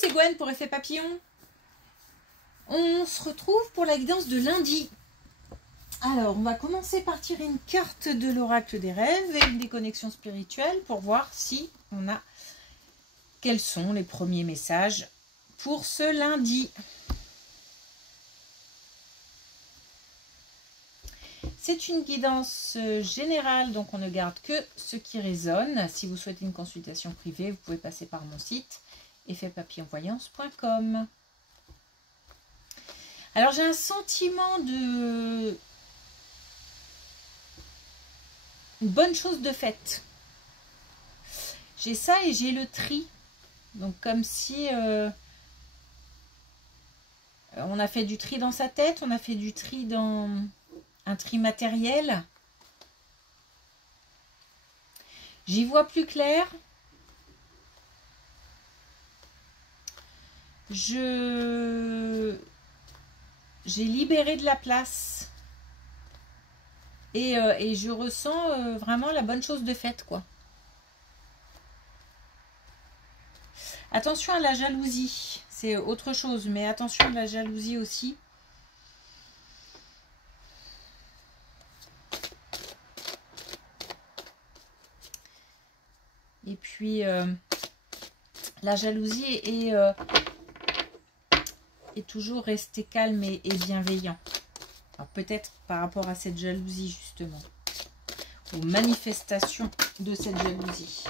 c'est Gwen pour Effet Papillon. On se retrouve pour la guidance de lundi. Alors, on va commencer par tirer une carte de l'oracle des rêves et une des connexions spirituelles pour voir si on a... Quels sont les premiers messages pour ce lundi. C'est une guidance générale, donc on ne garde que ce qui résonne. Si vous souhaitez une consultation privée, vous pouvez passer par mon site effetpapillonvoyance.com. Alors j'ai un sentiment de... une bonne chose de faite. J'ai ça et j'ai le tri. Donc comme si on a fait du tri dans sa tête, on a fait du tri dans un tri matériel. J'y vois plus clair. J'ai libéré de la place. Et je ressens vraiment la bonne chose de faite, quoi. Attention à la jalousie, c'est autre chose, mais attention à la jalousie aussi. Et puis, la jalousie est toujours rester calme et bienveillant. Alors peut-être par rapport à cette jalousie, justement, aux manifestations de cette jalousie.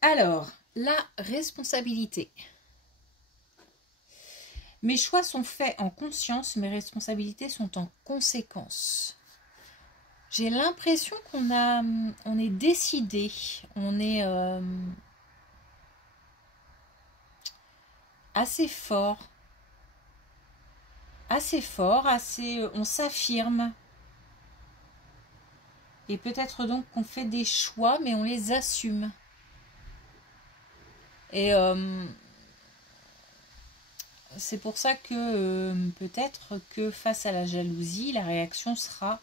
Alors, la responsabilité. Mes choix sont faits en conscience, mes responsabilités sont en conséquence. J'ai l'impression on est décidé, on est assez fort, on s'affirme. Et peut-être donc qu'on fait des choix, mais on les assume. Et c'est pour ça que peut-être que face à la jalousie, la réaction sera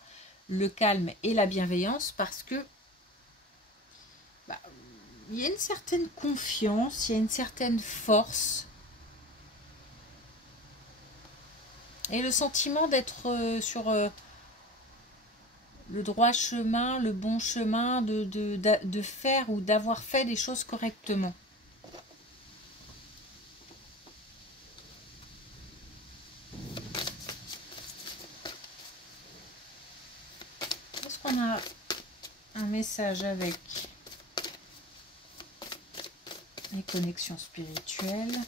le calme et la bienveillance, parce que il y a une certaine confiance, il y a une certaine force. Et le sentiment d'être sur le droit chemin, le bon chemin, de faire ou d'avoir fait des choses correctement. Est-ce qu'on a un message avec les connexions spirituelles?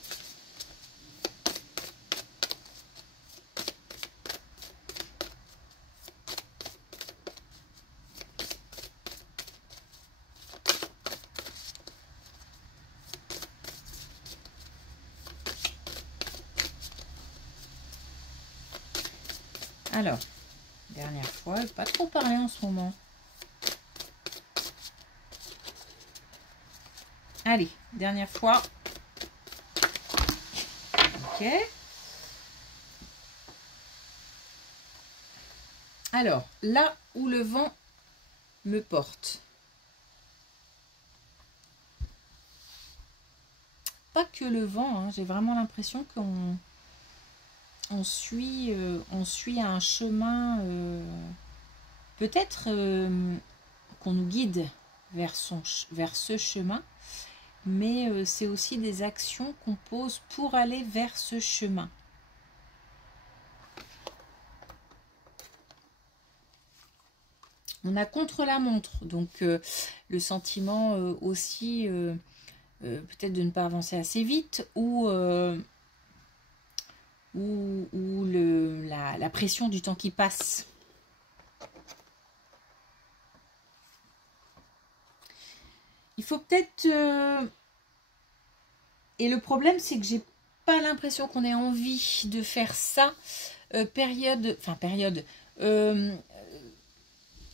Alors, dernière fois, je ne vais pas trop parler en ce moment. Allez, dernière fois. Ok. Alors, là où le vent me porte. Pas que le vent, hein, j'ai vraiment l'impression qu'on suit un chemin, peut-être qu'on nous guide vers ce chemin, mais c'est aussi des actions qu'on pose pour aller vers ce chemin. On a contre la montre, donc le sentiment aussi peut-être de ne pas avancer assez vite, ou la pression du temps qui passe. Il faut peut-être... Et le problème, c'est que j'ai pas l'impression qu'on ait envie de faire ça.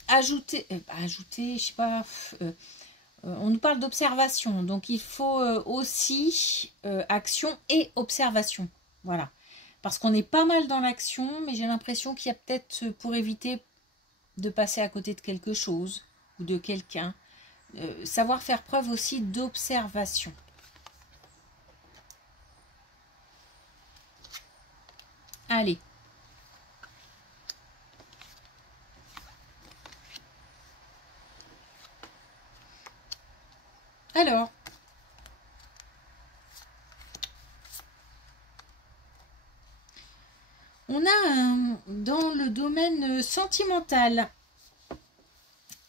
Ajouter, je sais pas... on nous parle d'observation, donc il faut aussi action et observation. Voilà. parce qu'on est pas mal dans l'action, mais j'ai l'impression qu'il y a peut-être, pour éviter de passer à côté de quelque chose ou de quelqu'un, savoir faire preuve aussi d'observation. Allez. Alors, on a dans le domaine sentimental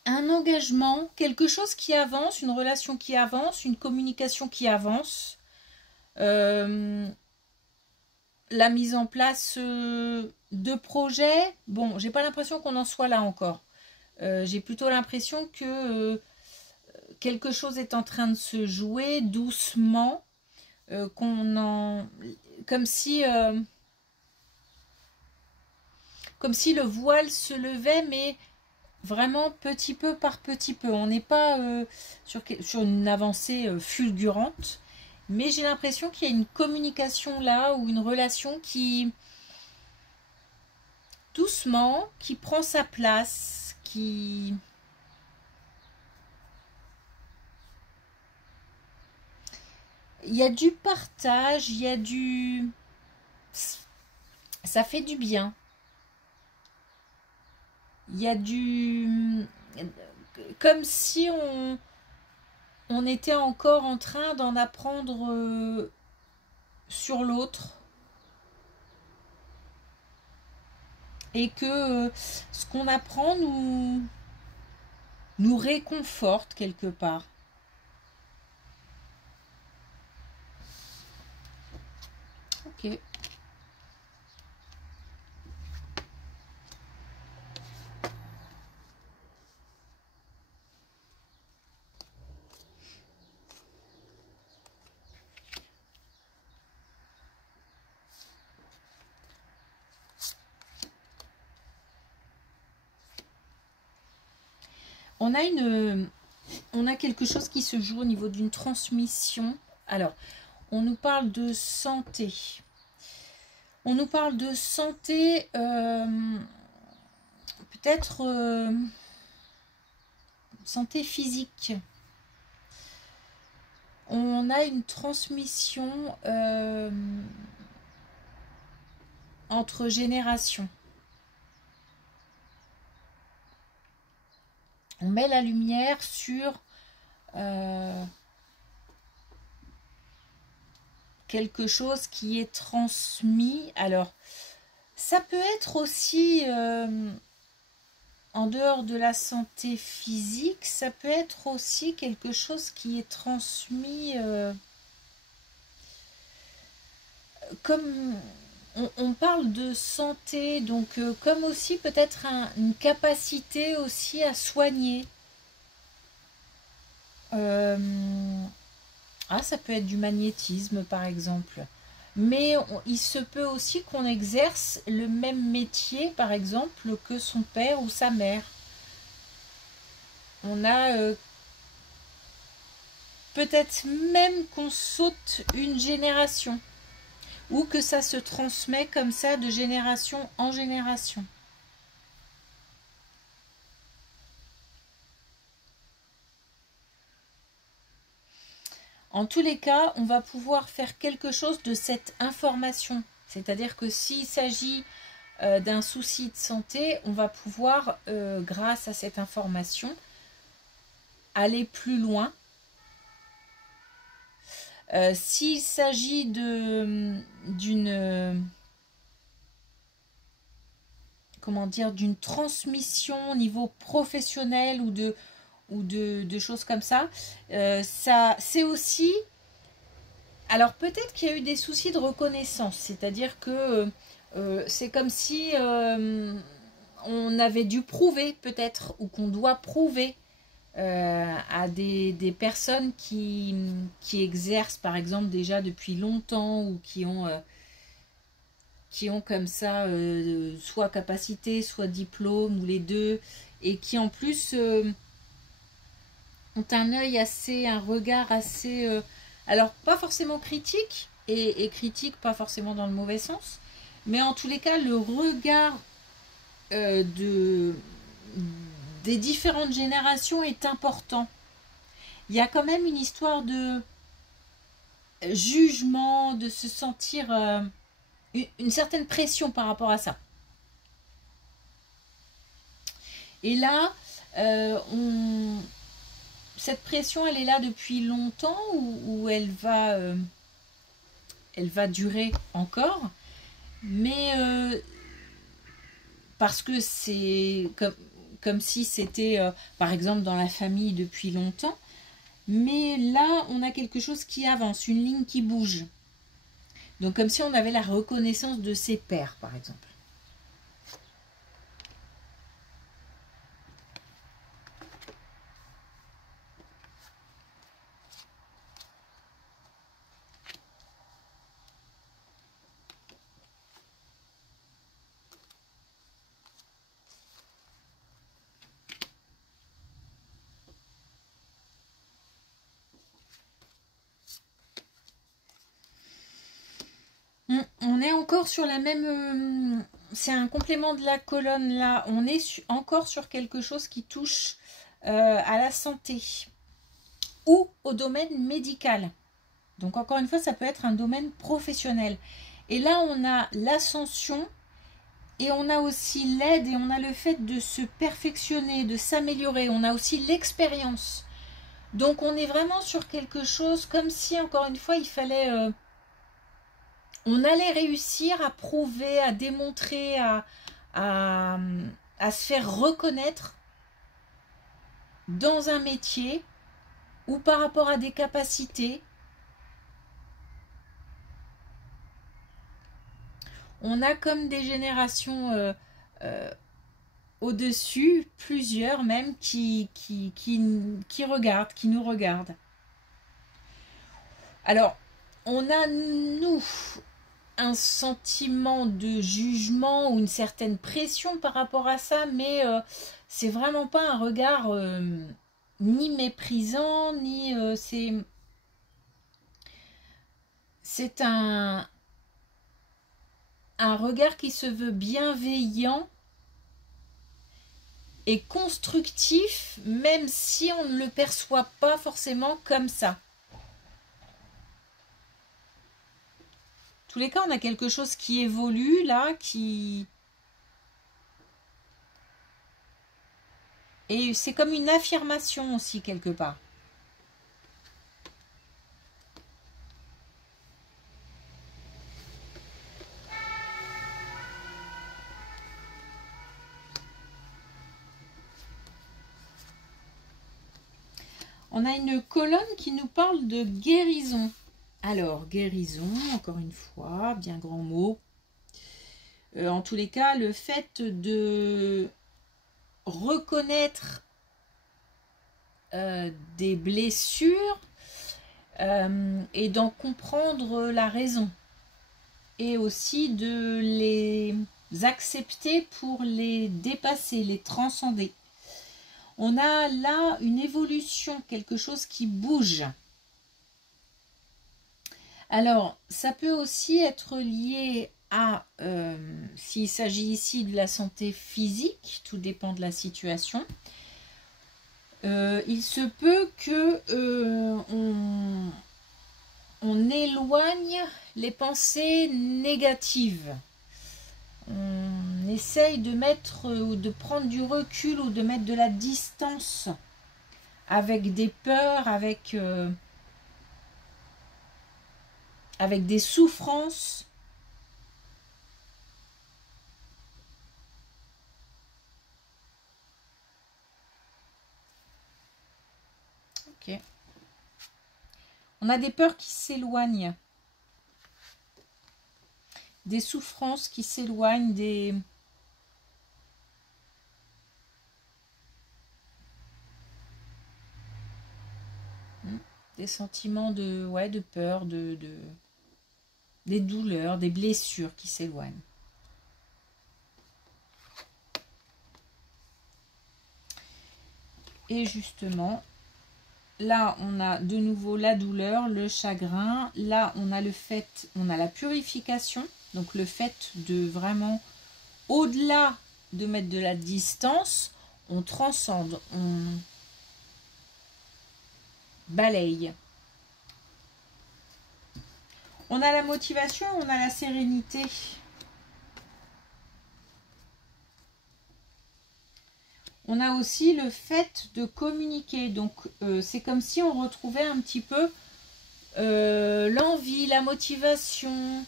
un engagement, quelque chose qui avance, une relation qui avance, une communication qui avance, la mise en place de projets. Bon, j'ai pas l'impression qu'on en soit là encore. J'ai plutôt l'impression que quelque chose est en train de se jouer doucement, comme si le voile se levait, mais vraiment petit peu par petit peu. On n'est pas sur une avancée fulgurante, mais j'ai l'impression qu'il y a une communication là, ou une relation qui, doucement, qui prend sa place, qui... Il y a du partage, il y a du... Ça fait du bien. Il y a du... Comme si on était encore en train d'en apprendre sur l'autre. Et que ce qu'on apprend nous réconforte quelque part. Ok. On a quelque chose qui se joue au niveau d'une transmission. Alors, on nous parle de santé. On nous parle de santé, peut-être santé physique. On a une transmission entre générations. On met la lumière sur quelque chose qui est transmis. Alors, ça peut être aussi, en dehors de la santé physique, ça peut être aussi quelque chose qui est transmis comme... On parle de santé, donc comme aussi peut-être une capacité aussi à soigner. Ça peut être du magnétisme par exemple. Mais il se peut aussi qu'on exerce le même métier par exemple que son père ou sa mère. On a peut-être même qu'on saute une génération. Ou que ça se transmet comme ça de génération en génération. En tous les cas, on va pouvoir faire quelque chose de cette information. C'est-à-dire que s'il s'agit d'un souci de santé, on va pouvoir, grâce à cette information, aller plus loin. S'il s'agit d'une transmission au niveau professionnel ou de choses comme ça, c'est aussi... Alors peut-être qu'il y a eu des soucis de reconnaissance, c'est-à-dire que c'est comme si on avait dû prouver peut-être, ou qu'on doit prouver à des personnes qui exercent par exemple déjà depuis longtemps, ou qui ont comme ça soit capacité, soit diplôme, ou les deux, et qui en plus ont un œil assez, un regard assez, alors pas forcément critique, et critique pas forcément dans le mauvais sens, Mais en tous les cas, le regard des différentes générations est important. Il y a quand même une histoire de jugement, de se sentir une certaine pression par rapport à ça. Et là, cette pression, elle est là depuis longtemps ou elle va durer encore, mais parce que c'est comme si c'était, par exemple, dans la famille depuis longtemps. Mais là, on a quelque chose qui avance, une ligne qui bouge. Donc, comme si on avait la reconnaissance de ses pairs, par exemple. On est encore sur la même... c'est un complément de la colonne là. On est encore sur quelque chose qui touche à la santé ou au domaine médical. Donc encore une fois, ça peut être un domaine professionnel. Et là, on a l'ascension et on a aussi l'aide et on a le fait de se perfectionner, de s'améliorer. On a aussi l'expérience. Donc on est vraiment sur quelque chose comme si, encore une fois, il fallait... on allait réussir à prouver, à démontrer, à se faire reconnaître dans un métier ou par rapport à des capacités. On a comme des générations au-dessus, plusieurs même, qui regardent, qui nous regardent. Alors, on a, nous, un sentiment de jugement ou une certaine pression par rapport à ça, mais c'est vraiment pas un regard ni méprisant, ni c'est un regard qui se veut bienveillant et constructif, même si on ne le perçoit pas forcément comme ça. Tous les cas, on a quelque chose qui évolue là, et c'est comme une affirmation aussi quelque part. On a une colonne qui nous parle de guérison. Alors, guérison, encore une fois, bien grand mot. En tous les cas, le fait de reconnaître des blessures et d'en comprendre la raison. Et aussi de les accepter pour les dépasser, les transcender. On a là une évolution, quelque chose qui bouge. Alors, ça peut aussi être lié à, s'il s'agit ici de la santé physique, tout dépend de la situation. Il se peut que on éloigne les pensées négatives. On essaye de mettre ou de prendre du recul ou de mettre de la distance avec des peurs, avec des souffrances. Ok. On a des peurs qui s'éloignent. Des souffrances qui s'éloignent, des sentiments de, ouais, de peur, des douleurs, des blessures qui s'éloignent. Et justement, là, on a de nouveau la douleur, le chagrin. Là, on a le fait, on a la purification. Donc le fait de vraiment, au-delà de mettre de la distance, on transcende, on balaye. On a la motivation, on a la sérénité. On a aussi le fait de communiquer. Donc, c'est comme si on retrouvait un petit peu l'envie, la motivation,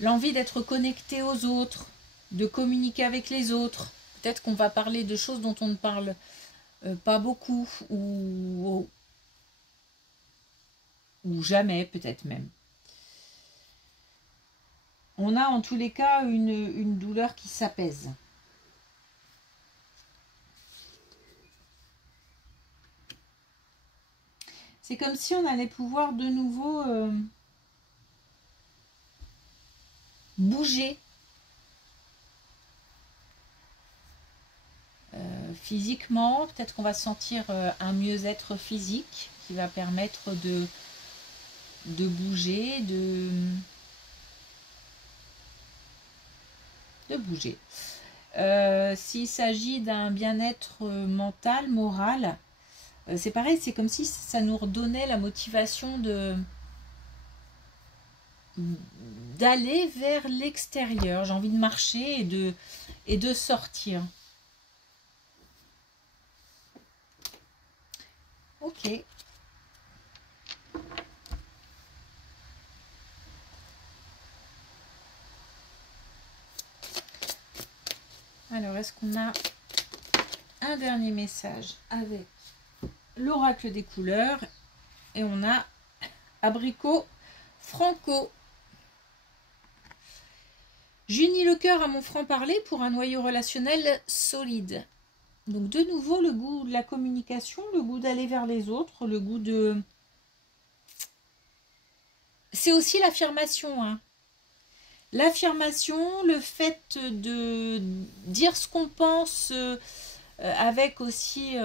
l'envie d'être connecté aux autres, de communiquer avec les autres. Peut-être qu'on va parler de choses dont on ne parle pas beaucoup ou jamais, peut-être même. On a en tous les cas une douleur qui s'apaise. C'est comme si on allait pouvoir de nouveau bouger physiquement. Peut-être qu'on va sentir un mieux-être physique qui va permettre de bouger, de bouger. S'il s'agit d'un bien-être mental, moral, c'est pareil, c'est comme si ça nous redonnait la motivation d'aller vers l'extérieur. J'ai envie de marcher et de sortir. Ok. Alors, est-ce qu'on a un dernier message avec l'oracle des couleurs? Et on a abricot franco. J'unis le cœur à mon franc-parler pour un noyau relationnel solide. Donc de nouveau, le goût de la communication, le goût d'aller vers les autres, le goût de... C'est aussi l'affirmation, hein. L'affirmation, le fait de dire ce qu'on pense avec aussi...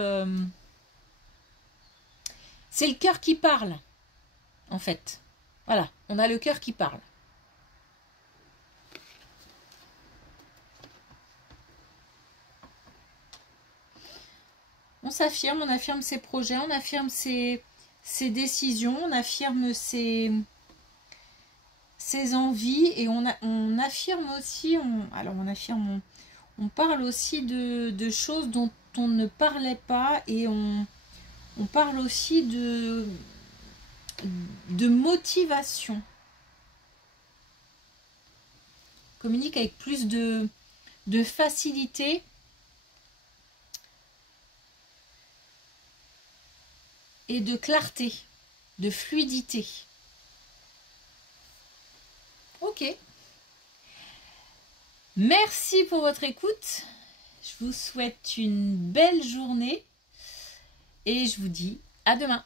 c'est le cœur qui parle, en fait. Voilà, on a le cœur qui parle. On s'affirme, on affirme ses projets, on affirme ses décisions, on affirme ses envies et on affirme aussi, on parle aussi de choses dont on ne parlait pas et on parle aussi de motivation. On communique avec plus de facilité. Et de clarté, de fluidité. Ok. Merci pour votre écoute. Je vous souhaite une belle journée et je vous dis à demain.